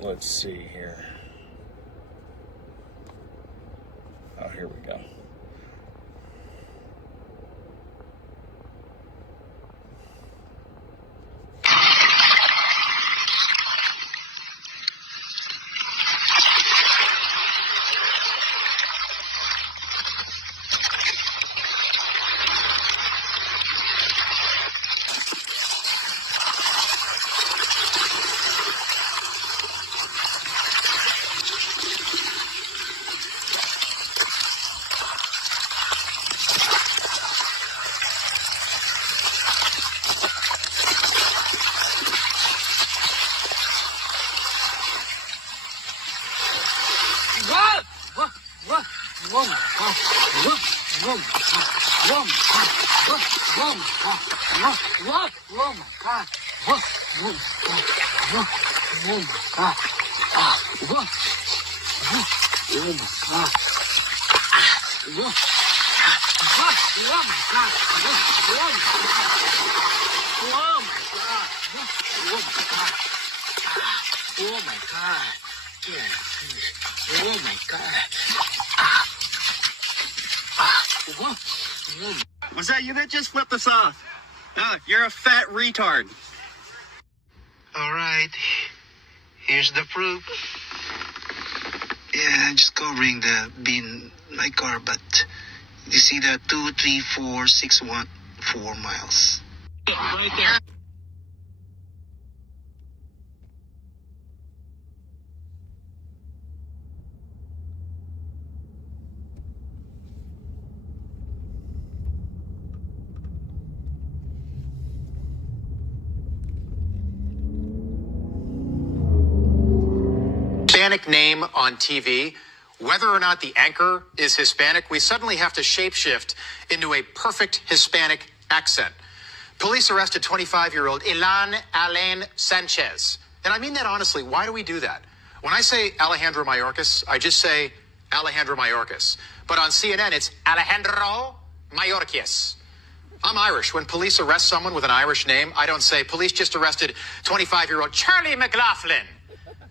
let's see here. Oh, here we go. Was that you that just flipped us off? You're a fat retard. All right, here's the proof. Yeah, just go ring the bin my car, but you see the 234,614 miles. Right there. Hispanic name on TV, whether or not the anchor is Hispanic, we suddenly have to shapeshift into a perfect Hispanic accent. Police arrested 25-year-old Ilan Alain Sanchez. And I mean that honestly. Why do we do that? When I say Alejandro Mayorkas, I just say Alejandro Mayorkas. But on CNN, it's Alejandro Mayorkas. I'm Irish. When police arrest someone with an Irish name, I don't say police just arrested 25-year-old Charlie McLaughlin.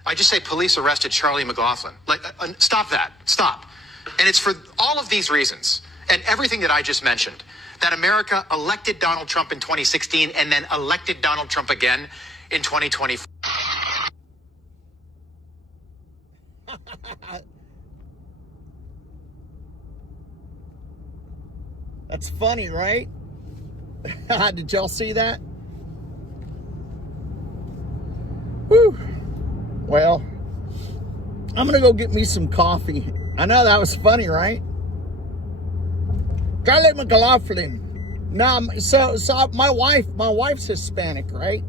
I just say police arrested Charlie McLaughlin. Stop that. Stop. And it's for all of these reasons and everything that I just mentioned that America elected Donald Trump in 2016 and then elected Donald Trump again in 2024. That's funny, right? Did y'all see that? Whew. Well, I'm gonna go get me some coffee. I know that was funny, right? Charlie McLaughlin. Now, so my wife's Hispanic, right?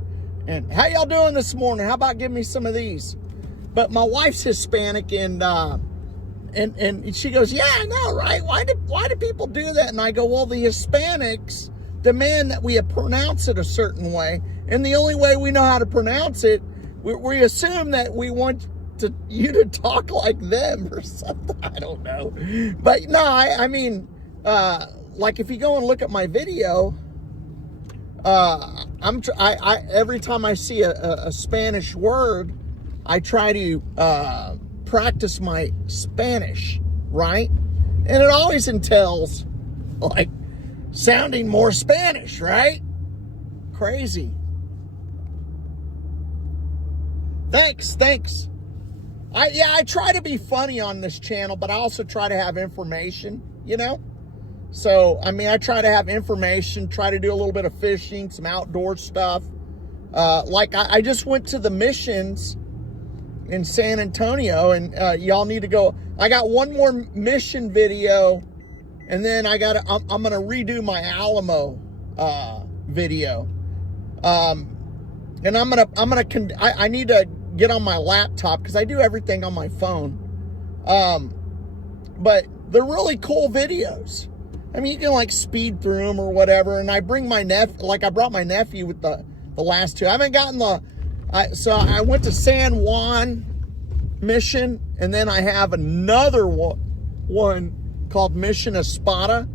And how y'all doing this morning? How about giving me some of these? But my wife's Hispanic, and she goes, yeah, I know, right? Why do people do that? And I go, well, the Hispanics demand that we pronounce it a certain way, and the only way we know how to pronounce it, we assume that we want you to talk like them or something. I don't know. But no, I mean, like if you go and look at my video, every time I see a Spanish word, I try to practice my Spanish, right? And it always entails like sounding more Spanish, right? Crazy. Thanks. I try to be funny on this channel, but I also try to have information, you know? So, I mean, I try to have information, try to do a little bit of fishing, some outdoor stuff. Like, I just went to the missions in San Antonio, and y'all need to go. I got one more mission video, and then I'm going to redo my Alamo video. And I need to get on my laptop because I do everything on my phone. But they're really cool videos. I mean, you can like speed through them or whatever. And I bring my I brought my nephew with the last two. I haven't gotten so I went to San Juan mission, and then I have another one called Mission Espada.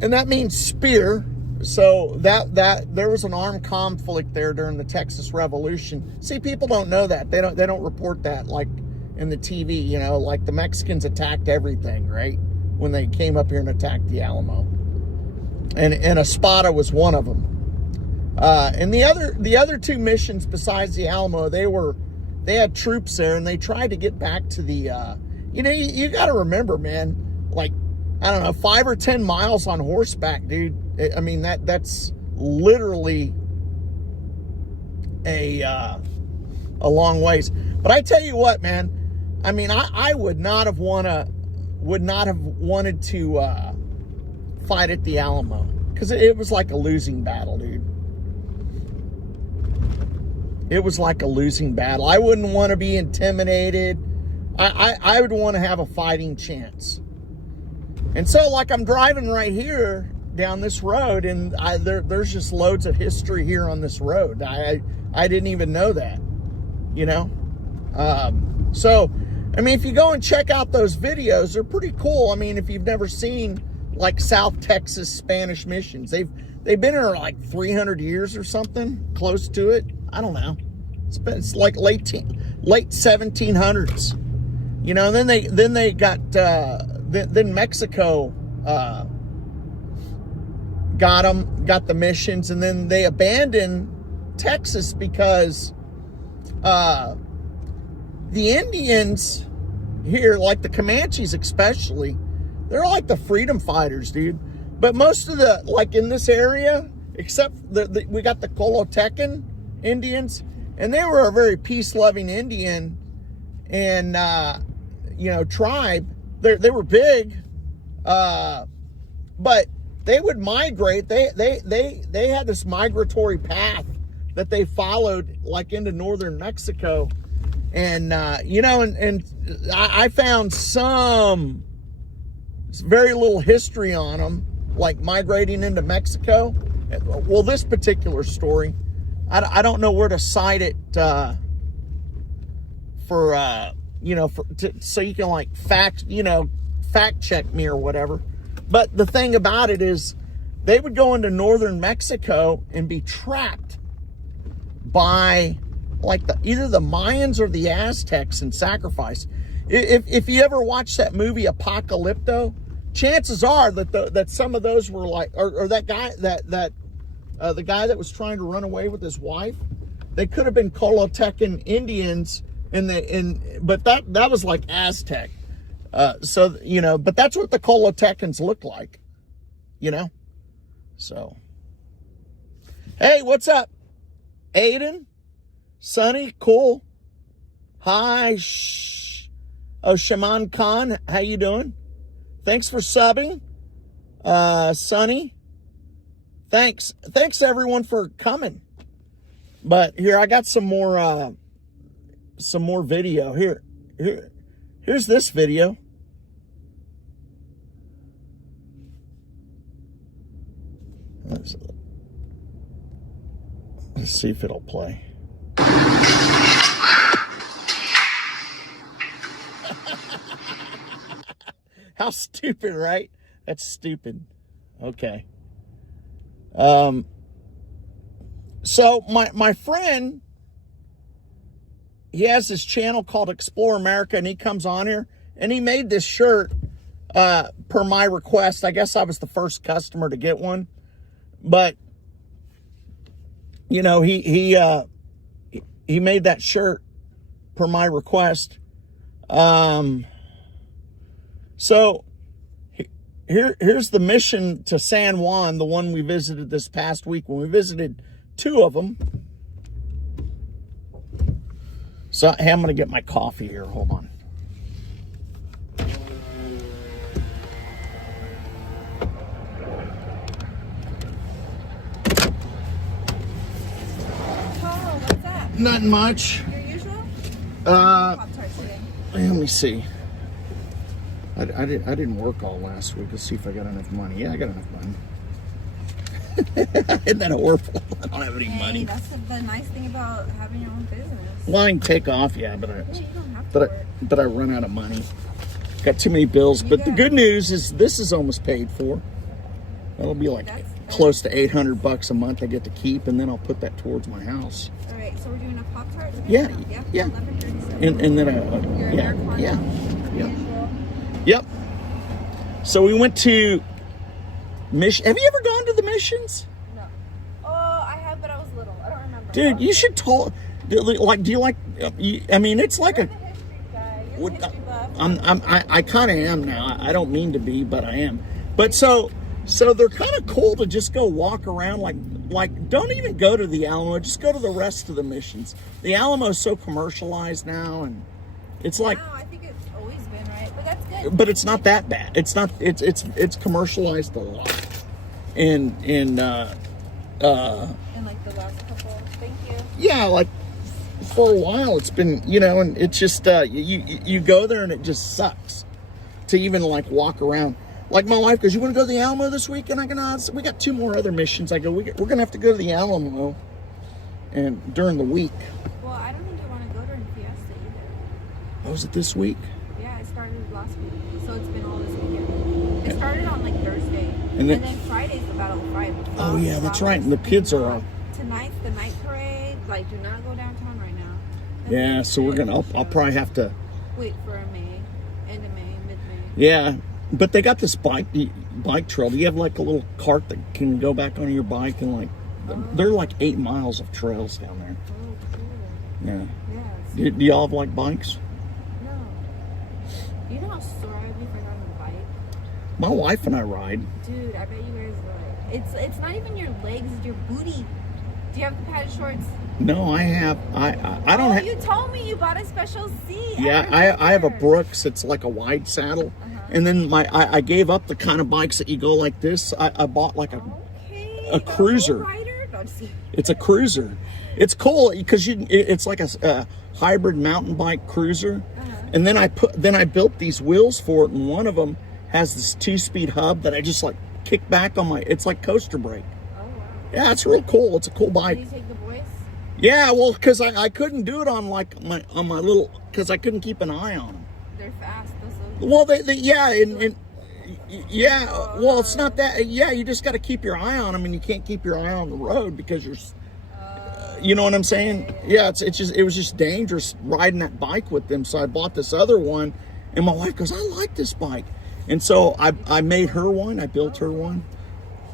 And that means spear. So that there was an armed conflict there during the Texas Revolution. See, people don't know that. They don't report that like in the TV, you know, like the Mexicans attacked everything, right? When they came up here and attacked the Alamo. And Espada was one of them. And the other two missions besides the Alamo, they had troops there, and they tried to get back to the you know, you got to remember, man, like, I don't know, 5 or 10 miles on horseback, dude. I mean, that's literally a long ways. But I tell you what, man, I mean, I would not have wanted to fight at the Alamo, because it was like a losing battle, dude. It was like a losing battle. I wouldn't want to be intimidated. I would want to have a fighting chance. And so, like, I'm driving right here down this road, and there's just loads of history here on this road. I didn't even know that, you know? So, I mean, if you go and check out those videos, they're pretty cool. I mean, if you've never seen, like, South Texas Spanish missions, they've been here like 300 years or something, close to it. I don't know. It's like late 1700s, you know. And then they got then Mexico got the missions, and then they abandoned Texas because the Indians here, like the Comanches especially, they're like the freedom fighters, dude. But most of the, like in this area, except we got the Colotecan Indians, and they were a very peace-loving Indian and you know, tribe. They were big, but they would migrate. They had this migratory path that they followed, like into northern Mexico, and you know, and I found some very little history on them, like migrating into Mexico. Well, this particular story, I don't know where to cite it for you know, so you can like fact check me or whatever. But the thing about it is, they would go into northern Mexico and be trapped by like either the Mayans or the Aztecs and sacrificed. If you ever watch that movie Apocalypto, chances are that some of those were like, or that guy the guy that was trying to run away with his wife, they could have been Colotecan Indians, but that was like Aztec. So, you know, but that's what the Colotecans look like, you know. So, hey, what's up, Aiden, Sonny, cool. Hi, Shaman Khan, how you doing? Thanks for subbing, Sonny. Thanks everyone for coming. But here, I got some more video. Here's this video. Let's see if it'll play. How stupid, right? That's stupid. Okay. So my friend, he has this channel called Explore America, and he comes on here, and he made this shirt per my request. I guess I was the first customer to get one, but you know, he made that shirt per my request. So here's the mission to San Juan, the one we visited this past week, when we visited 2 of them. So hey, I'm going to get my coffee here. Hold on. Oh, what's that? Nothing much. Your usual? Pop-Tarts today. Let me see. I didn't work all last week. Let's see if I got enough money. Yeah, I got enough money. Isn't that horrible? I don't have any money. That's the nice thing about having your own business. Well, I can take off, yeah, but You don't have to work. I run out of money. Got too many bills. But the good news is this is almost paid for. That'll be like That's- close to $800 a month I get to keep, and then I'll put that towards my house. All right, so we're doing a Pop-Tart? Yeah, Yep, yeah. 11:37. And then Your yeah, Americano, yeah, yeah. usual. Yep. So we went to Mission. Have you ever gone to the Missions? No. Oh, I have, but I was little. I don't remember. Dude, you should do you like, I mean, it's like You're a, the history guy. You're what- the history buff. I kind of am now. I don't mean to be, but I am. But so they're kind of cool to just go walk around. Like don't even go to the Alamo. Just go to the rest of the missions. The Alamo's so commercialized now, and it's like, No, I think it's always been right, but that's good. but it's not that bad. It's not. It's commercialized a lot, and In like the last couple. Thank you. yeah, like for a while it's been, and it's just you go there and it just sucks to even like walk around. Like my wife goes, "You want to go to the Alamo this week?" And I go, "We got 2 more other missions." I go, "We're gonna have to go to the Alamo, and during the week." Well, I don't think you want to go during Fiesta either. Oh, was it this week? Yeah, it started last week, so it's been all this weekend. It started on like Thursday, And and then- then Friday's the Battle of Five. Oh, yeah, that's right, and the kids are off. Tonight's the night parade. Like, do not go downtown right now. That's Yeah, like so we're good gonna. I'll show. probably have to. wait for a May, end of May, mid-May. Yeah, but they got this bike trail. Do you have like a little cart that can go back on your bike and like? They're like 8 miles of trails down there. Oh, cool. Yeah. Yes. Do y'all have like bikes? No. You know how sore I would be if I got on a bike? My wife and I ride. Dude, I bet you guys would. It's not even your legs, it's your booty. Do you have the padded shorts? No, I have. I don't Oh, have. you told me you bought a special seat. Yeah, I have a remember. Brooks. It's like a wide saddle, and then I gave up the kind of bikes that you go like this. I bought like a. Okay. a cruiser. Rider? No, just kidding. It's a cruiser. It's cool because it's like a hybrid mountain bike cruiser, and then I built these wheels for it, and one of them has this 2-speed hub that I just like kick back on my. It's like coaster brake. Oh, wow. Yeah, it's real cool. It's a cool Did bike. you take the voice? Yeah, well, because I couldn't do it on like my little, because I couldn't keep an eye on them. They're fast. Those Well, they yeah, and yeah, well, it's not that. Yeah, you just got to keep your eye on them, and you can't keep your eye on the road because you're. You know what I'm saying? Yeah, it was just dangerous riding that bike with them. So I bought this other one, and my wife goes, "I like this bike," and so I made her one. I built her one.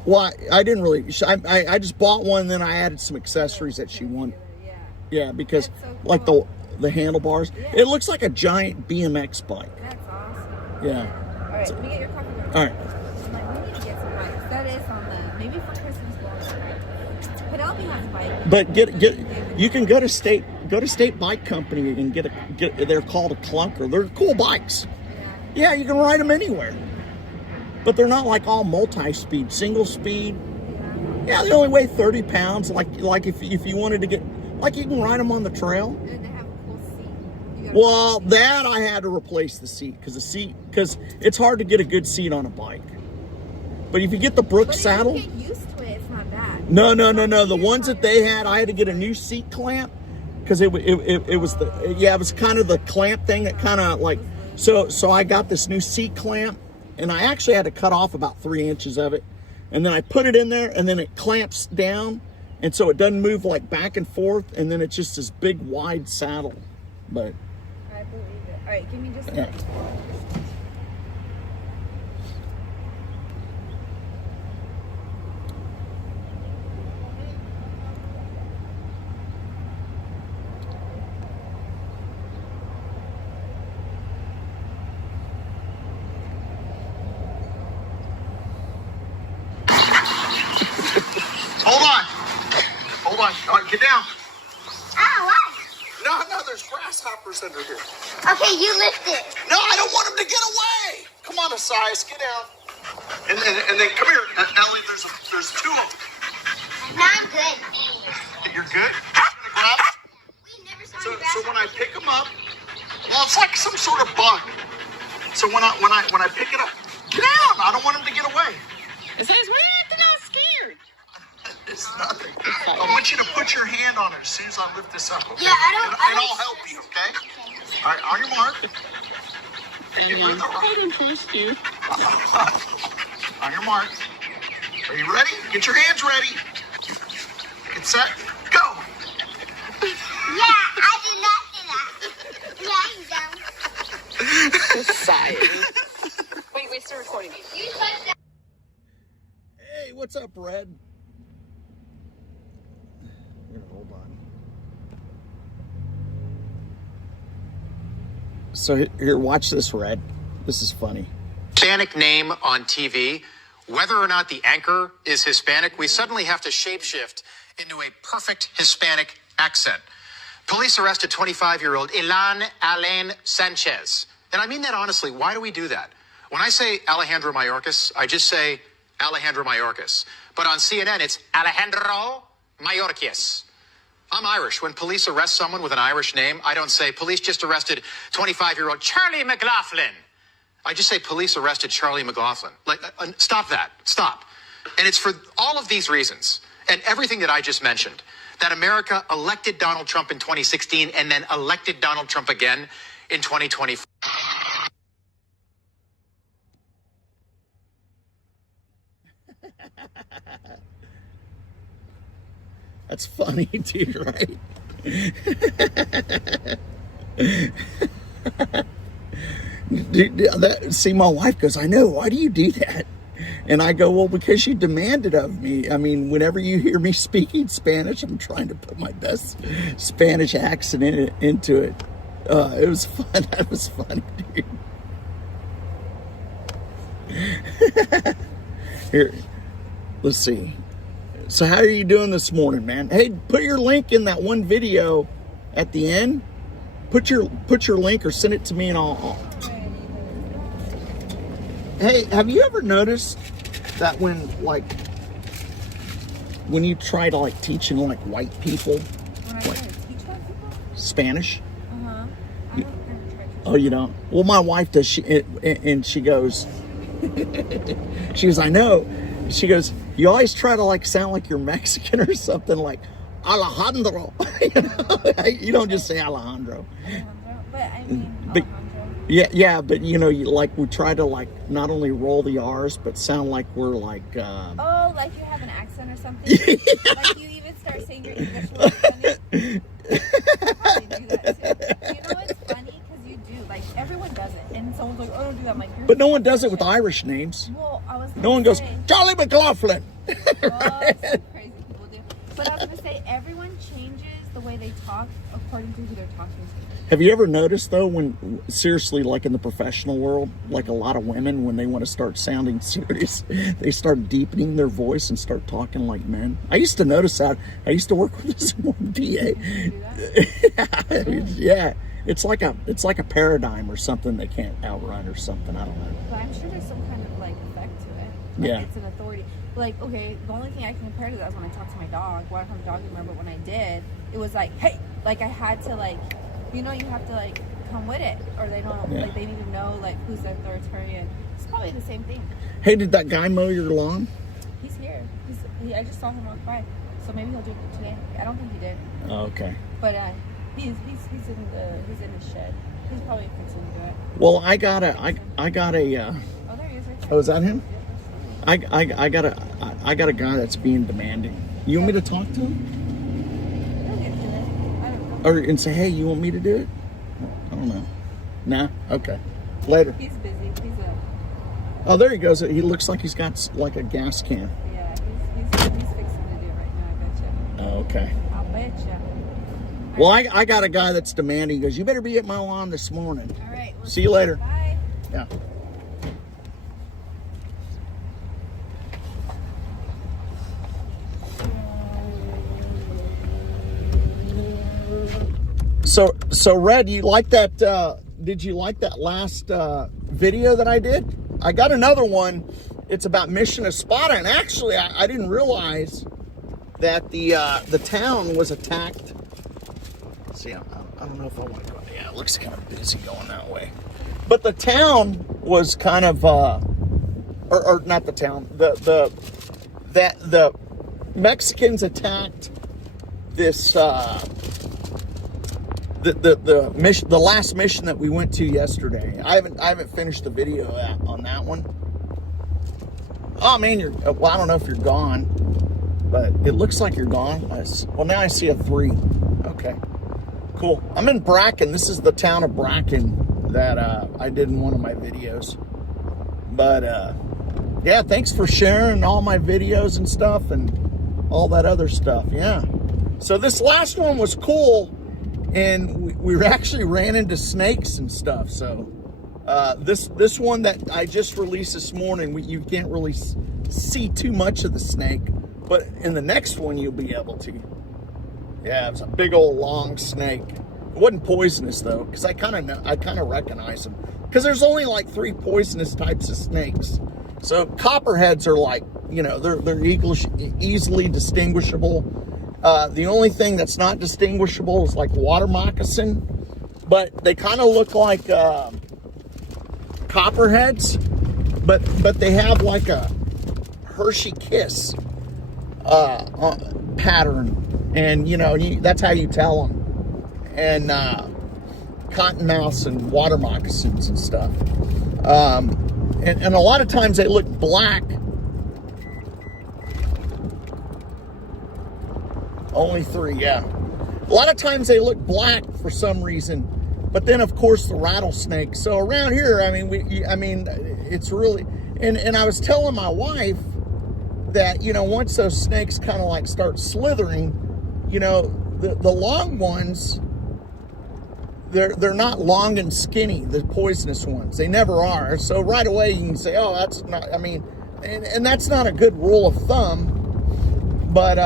Well, I didn't really. I just bought one, and then I added some accessories that she wanted. Yeah. Yeah, because That's so like cool. the handlebars, Yeah. it looks like a giant BMX bike. That's awesome. Yeah. All right, let me get your coffee. All right. Like, we need to get some bikes. That is on the maybe for Christmas we'll get a bike. Penelope has a bike. But you can go to State Bike Company and get they're called a clunker. They're cool bikes. Yeah, you can ride them anywhere. But they're not like all multi-speed, single speed. Yeah, they only weigh 30 pounds. Like if you wanted to get, like you can ride them on the trail. And they have a cool seat. You gotta Well, that I had to replace the seat because it's hard to get a good seat on a bike. But if you get the Brooks but if saddle, you get used to it, it's not bad. no. The ones that they had, I had to get a new seat clamp because it was it was kind of the clamp thing that kind of like so I got this new seat clamp, and I actually had to cut off about 3 inches of it, and then I put it in there, and then it clamps down, and so it doesn't move like back and forth, and then it's just this big wide saddle. But I believe it. All right, give me just a Yeah. second. hold on, all right, get down. Oh, what? No, there's grasshoppers under here. Okay, you lift it. No, I don't want him to get away. Come on, Asias, get down. And then come here, Ellie. There's 2 of them. No, I'm good. You're good. I'm gonna grab 'em. We never saw So a when I pick them up, well, it's like some sort of bug. So when I pick it up, get down. I don't want him to get away. It says we're acting all scared. It's nothing. I want you to put your hand on it as soon as I lift this up. Okay? Yeah, I don't- And I'll help you. Okay. All right, on your mark. And you I don't trust you. on your mark. Are you ready? Get your hands ready. Get set. Go. Yeah, I did not do that. Yeah, you don't. Society. Wait, still recording me. You touched that. Hey, what's up, Red? Here, hold on. So here, watch this, Red. This is funny. Hispanic name on TV, whether or not the anchor is Hispanic, we suddenly have to shapeshift into a perfect Hispanic accent. Police arrested 25-year-old Ilan Alain Sanchez. And I mean that honestly. Why do we do that? When I say Alejandro Mayorkas, I just say Alejandro Mayorkas. But on CNN, it's Alejandro Mayorkas. I'm Irish. When police arrest someone with an Irish name, I don't say, police just arrested 25-year-old Charlie McLaughlin. I just say, police arrested Charlie McLaughlin. Like, stop that. Stop. And it's for all of these reasons and everything that I just mentioned that America elected Donald Trump in 2016 and then elected Donald Trump again in 2024. That's funny, dude, right? See, my wife goes, I know, why do you do that? And I go, well, because you demanded of me. I mean, whenever you hear me speaking Spanish, I'm trying to put my best Spanish accent into it. It was fun. That was funny, dude. Here, let's see. So how are you doing this morning, man? Hey, put your link in that one video at the end. Put your link or send it to me and I'll... Hey, have you ever noticed that when you try to like teaching like white people, When I like try to teach white people? Spanish? I don't try to Oh, you don't? Well, my wife does. And she goes, she goes, I know. She goes, you always try to like sound like you're Mexican or something, like Alejandro. You don't just say Alejandro. Alejandro. But I mean, But- Alejandro. Yeah, but you know, we try to like not only roll the R's, but sound like we're like. Oh, like you have an accent or something. Like you even start saying your English a little funny. I probably do that too. You know what's funny? Because you do. Like everyone does it, and someone's like, "Oh, don't do that." I'm like, you're But no one does it such with a- Irish names. Well, I was. No one goes, say, Charlie McLaughlin. oh, some crazy people do. But I was gonna say, everyone changes the way they talk according to who they're talking to. Have you ever noticed though, when seriously, like in the professional world, like a lot of women, when they want to start sounding serious, they start deepening their voice and start talking like men? I used to notice that. I used to work with this one DA. Yeah, it's like a paradigm or something they can't outrun or something. I don't know. But I'm sure there's some kind of like effect to it. Like, Yeah. it's an authority. Like, okay, the only thing I can compare to that is when I talked to my dog. Well, I don't have a dog anymore, but when I did, it was like, hey, like I had to like, you know, you have to like come with it, or they don't Yeah. like they need to know like who's the authoritarian. It's probably the same thing. Hey, did that guy mow your lawn? He's here. I just saw him walk by, so maybe he'll do it today. I don't think he did, Oh, okay. but he's in his shed. He's probably fixing to do it. Well, I got a. Oh, there he is. Right there. Oh, is that him? I got a guy that's being demanding. You want me to talk to him? He'll get to it. I don't know. Or and say, hey, you want me to do it? I don't know. Nah? Okay. Later. He's busy. Oh, there he goes. He looks like he's got like a gas can. Yeah, he's fixing to do it right now, I bet you. Oh, okay. I'll bet you. Well, I got a guy that's demanding. He goes, you better be at my lawn this morning. All right. See you later. Bye. Yeah. So Red, you like that? Did you like that last video that I did? I got another one. It's about Mission Espada, and actually, I didn't realize that the town was attacked. See, I don't know if I want to go. Yeah, it looks kind of busy going that way. But the town was kind of, or not the town. The Mexicans attacked this. The last mission that we went to yesterday. I haven't finished the video on that one. Oh man, well, I don't know if you're gone, but it looks like you're gone. Well, now I see a 3. Okay, cool. I'm in Bracken. This is the town of Bracken that I did in one of my videos. But yeah, thanks for sharing all my videos and stuff and all that other stuff. Yeah. So this last one was cool, and we actually ran into snakes and stuff. So this one that I just released this morning, you can't really see too much of the snake, but in the next one you'll be able to. Yeah, it was a big old long snake. It wasn't poisonous though, because I kind of recognize them, because there's only like 3 poisonous types of snakes. So copperheads are like, you know, they're easily distinguishable. The only thing that's not distinguishable is like water moccasin, but they kind of look like copperheads, but they have like a Hershey Kiss pattern, and you know, that's how you tell them. And cottonmouths and water moccasins and stuff. And a lot of times they look black. Only 3, yeah. A lot of times they look black for some reason, but then of course the rattlesnake. So around here, I mean, it's really, and I was telling my wife that, you know, once those snakes kind of like start slithering, you know, the long ones, they're not long and skinny, the poisonous ones. They never are. So right away you can say, oh, that's not, I mean, and that's not a good rule of thumb, but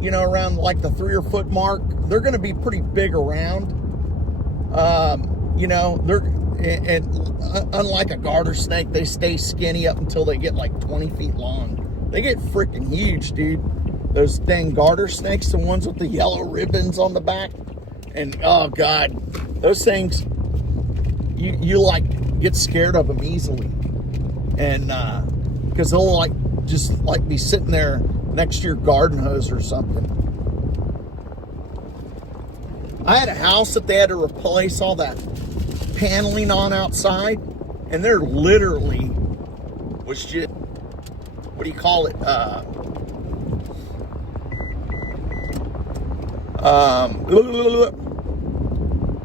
you know, around like the 3 or 4 foot mark, they're going to be pretty big around. You know, unlike a garter snake, they stay skinny up until they get like 20 feet long. They get freaking huge, dude. Those dang garter snakes, the ones with the yellow ribbons on the back. And oh God, those things, you like get scared of them easily. And because they'll like just like be sitting there next to your garden hose or something. I had a house that they had to replace all that paneling on outside, and there literally was just, what do you call it?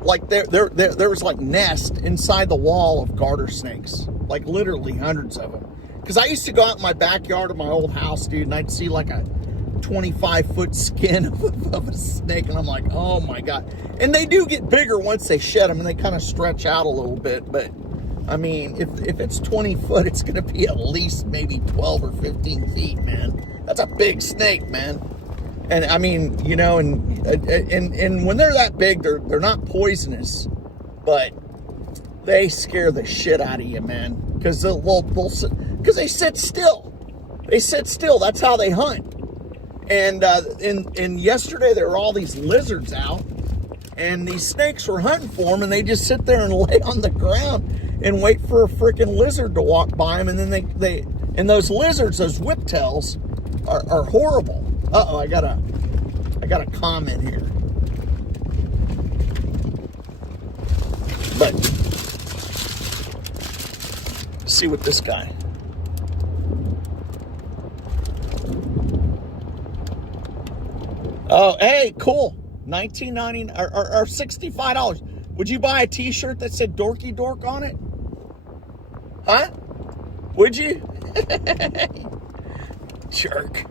Like there was like nest inside the wall of garter snakes, like literally hundreds of them. Because I used to go out in my backyard of my old house, dude, and I'd see like a 25-foot skin of a snake, and I'm like, oh my God. And they do get bigger once they shed them, and they kind of stretch out a little bit. But I mean, if it's 20 foot, it's going to be at least maybe 12 or 15 feet, man. That's a big snake, man. And I mean, you know, and when they're that big, they're not poisonous, but they scare the shit out of you, man. Because they sit still. They sit still. That's how they hunt. And yesterday there were all these lizards out, and these snakes were hunting for them, and they just sit there and lay on the ground and wait for a freaking lizard to walk by them, and then and those lizards, those whiptails, are horrible. Uh-oh, I got a comment here. But see what this guy. Oh, hey, cool. $19.99 or $65. Would you buy a t-shirt that said Dorky Dork on it? Huh? Would you? Jerk.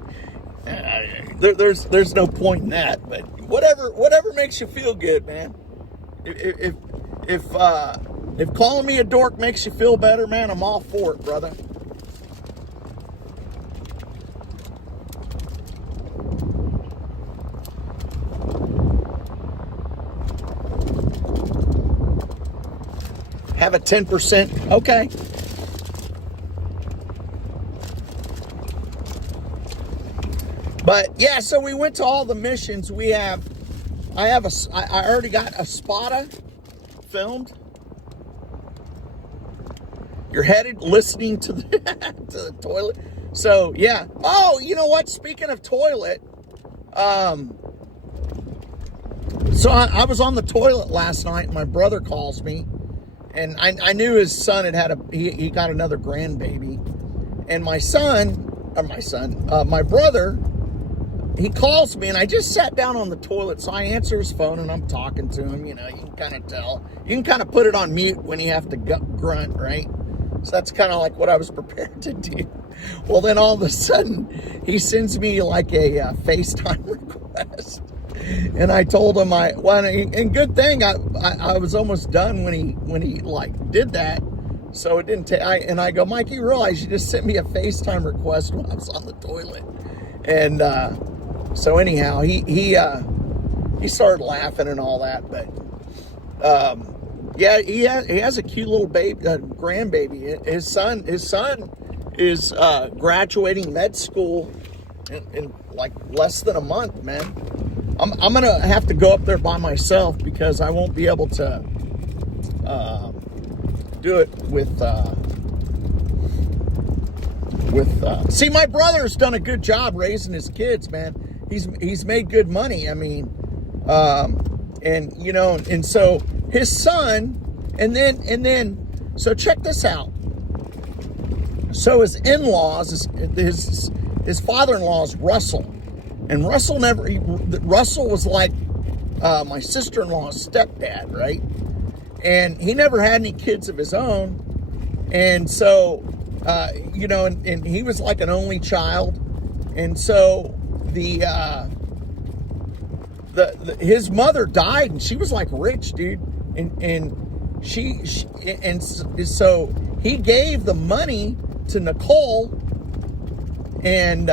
There's no point in that, but whatever makes you feel good, man. If calling me a dork makes you feel better, man, I'm all for it, brother. Have a 10%. Okay. But yeah, so we went to all the missions. I already got a Spada filmed. You're headed listening to the to the toilet. So yeah. Oh, you know what? Speaking of toilet, so I was on the toilet last night, and my brother calls me, And I knew his son he got another grandbaby. And my brother, he calls me, and I just sat down on the toilet, so I answer his phone, and I'm talking to him. You know, you can kind of tell. You can kind of put it on mute when you have to grunt, right? So that's kind of like what I was prepared to do. Well, then all of a sudden, he sends me like a FaceTime request. And I told him and good thing I was almost done when he like did that. So it didn't take, and I go, Mike, you realize you just sent me a FaceTime request when I was on the toilet. And so anyhow, he started laughing and all that. But yeah, he has a cute little baby, grandbaby. His son is graduating med school in like less than a month, man. I'm gonna have to go up there by myself because I won't be able to do it with see, my brother's done a good job raising his kids, man. He's made good money. I mean, and you know, and so his son, and then so check this out. So his in-laws, his father-in-law is Russell. And Russell was like my sister-in-law's stepdad, right? And he never had any kids of his own. And so, you know, and he was like an only child. And so his mother died, and she was like rich, dude. And so he gave the money to Nicole and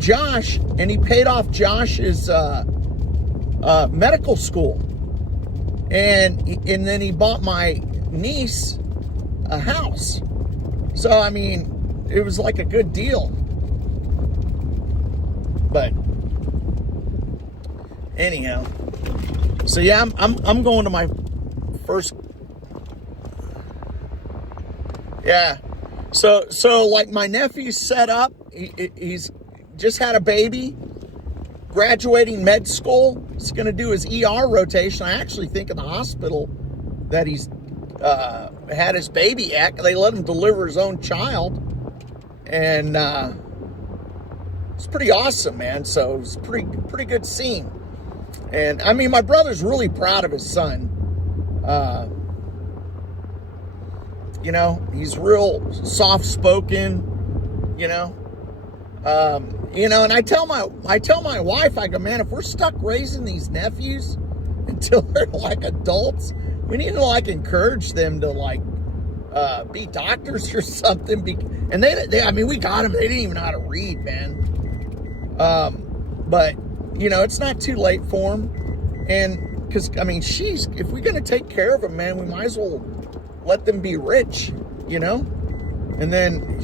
Josh, and he paid off Josh's medical school, and then he bought my niece a house. So I mean, it was like a good deal. But anyhow, so yeah, I'm going to my first. Yeah, so like my nephew's set up. He's just had a baby, graduating med school. He's going to do his ER rotation. I actually think in the hospital that he's had his baby at. They let him deliver his own child. And it's pretty awesome, man. So it's pretty good scene. And I mean, my brother's really proud of his son. You know, he's real soft-spoken, you know. You know, and I tell my wife, I go, man, if we're stuck raising these nephews until they're like adults, we need to like encourage them to like be doctors or something. And they I mean, we got them. They didn't even know how to read, man. But you know, it's not too late for them. And because I mean, if we're gonna take care of them, man, we might as well let them be rich, you know, and then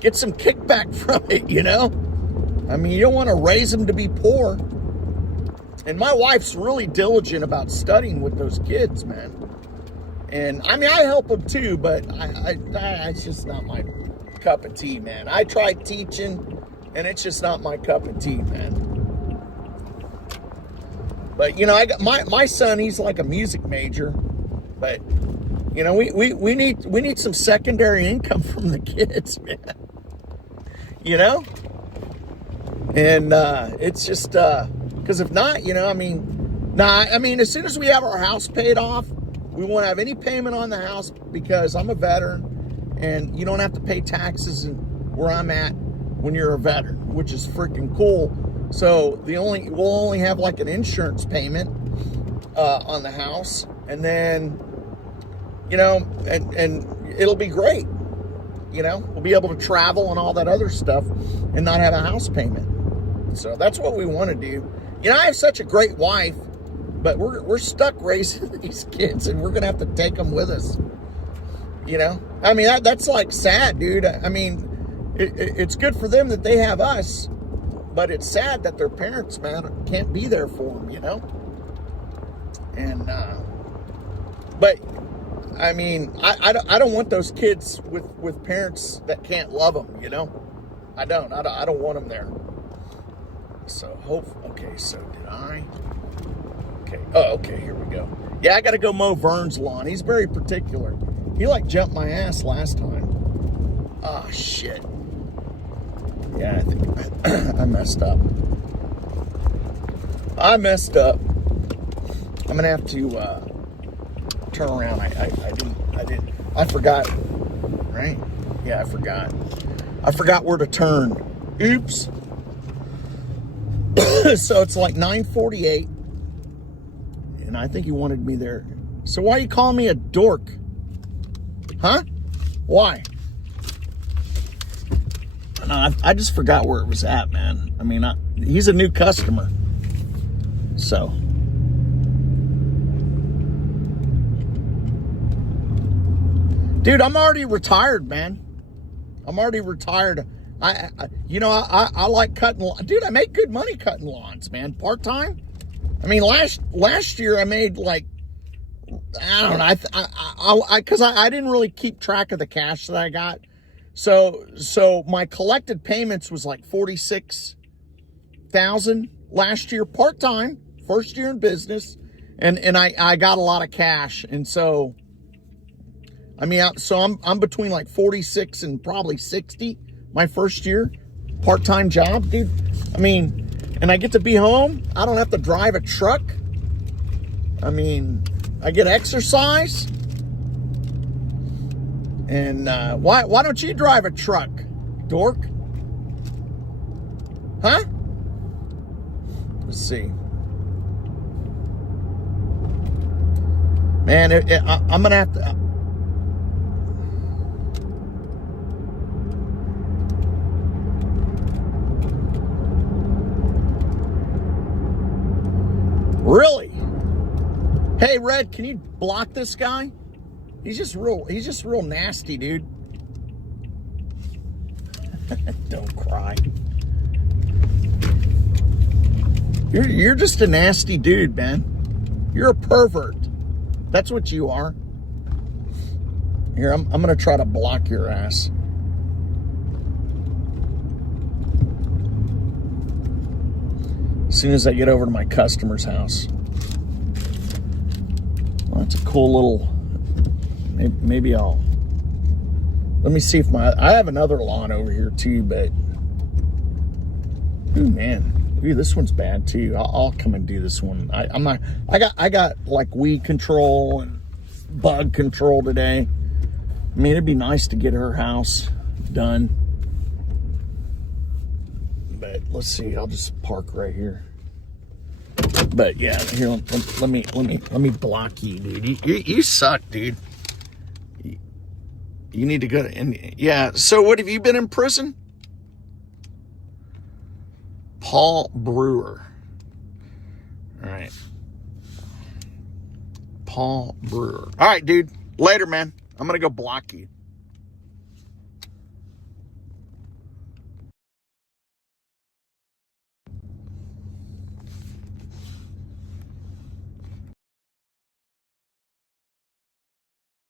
get some kickback from it, you know? I mean, you don't want to raise them to be poor. And my wife's really diligent about studying with those kids, man. And I mean, I help them too, but it's just not my cup of tea, man. I tried teaching, and it's just not my cup of tea, man. But, you know, I got my son, he's like a music major, but, you know, we need some secondary income from the kids, man. You know? And it's just because if not, you know, I mean, as soon as we have our house paid off, we won't have any payment on the house because I'm a veteran, and you don't have to pay taxes where I'm at when you're a veteran, which is freaking cool. So we'll only have like an insurance payment on the house, and then, you know, and it'll be great. You know, we'll be able to travel and all that other stuff and not have a house payment. So that's what we want to do. You know, I have such a great wife, but we're stuck raising these kids, and we're going to have to take them with us. You know, I mean, that's like sad, dude. I mean, it's good for them that they have us, but it's sad that their parents, man, can't be there for them, you know? And, but I mean, I don't want those kids with parents that can't love them, you know? I don't want them there. So okay, so did I? Okay, oh, okay, here we go. Yeah, I got to go mow Vern's lawn. He's very particular. He like jumped my ass last time. Oh, shit. Yeah, I think I messed up. I messed up. I'm going to have to turn around. I didn't. I forgot. Right? Yeah, I forgot. I forgot where to turn. Oops. So it's like 9:48. And I think he wanted me there. So why are you calling me a dork? Huh? Why? No, I just forgot where it was at, man. I mean, he's a new customer. So. Dude, I'm already retired, man. I'm already retired. I like cutting lawns. Dude, I make good money cutting lawns, man. Part-time. I mean, last year I made like, I don't know, because I didn't really keep track of the cash that I got. So my collected payments was like $46,000 last year, part-time, first year in business, and I got a lot of cash, and so I mean, I'm between like 46 and probably 60 my first year, part-time job, dude. I mean, and I get to be home. I don't have to drive a truck. I mean, I get exercise. And why don't you drive a truck, dork? Huh? Let's see. Man, I'm going to have to... Really? Hey, Red, can you block this guy? He's just real nasty, dude. Don't cry. You're just a nasty dude, man. You're a pervert. That's what you are. Here, I'm gonna try to block your ass. As soon as I get over to my customer's house. Well, that's a cool little... Maybe I'll... Let me see if I have another lawn over here too, but... Ooh, man. Ooh, this one's bad too. I'll come and do this one. I got like weed control and bug control today. I mean, it'd be nice to get her house done. But let's see, I'll just park right here. But yeah, here, let me block you, dude. You suck, dude. You need to go to, yeah. So what, have you been in prison? Paul Brewer. All right. Paul Brewer. All right, dude. Later, man. I'm going to go block you.